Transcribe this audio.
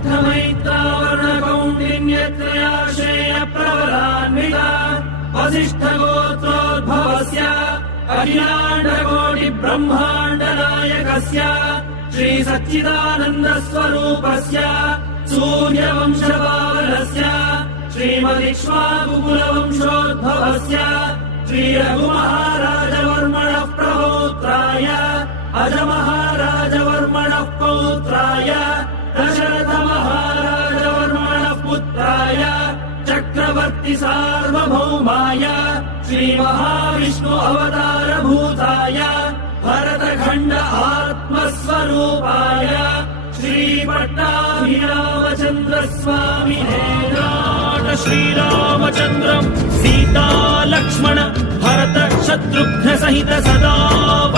वसिष्ठमैत्रावर्णकौण्डिन्यत्रयाशेयप्रबलान्विता वसिष्ठगोत्रोद्भवस्य अखिलाण्डकोटिब्रह्माण्डनायकस्य श्रीसच्चिदानन्दस्वरूपस्य सूर्यवंशपालस्य श्रीमदिक्ष्वाकुकुलवंशोद्भवस्य श्रीरघुमहाराजवर्मणः प्रपौत्राय अजमहाराजवर्मणः पौत्राय दशर पुत्राय चक्रवर्ति सार्वभौमाय श्रीमहाविष्णु अवतारभूताय भरतखण्ड आत्मस्वरूपाय नाट श्रीरामचन्द्रम् सीता लक्ष्मण भरत शत्रुघ्न सहित सदा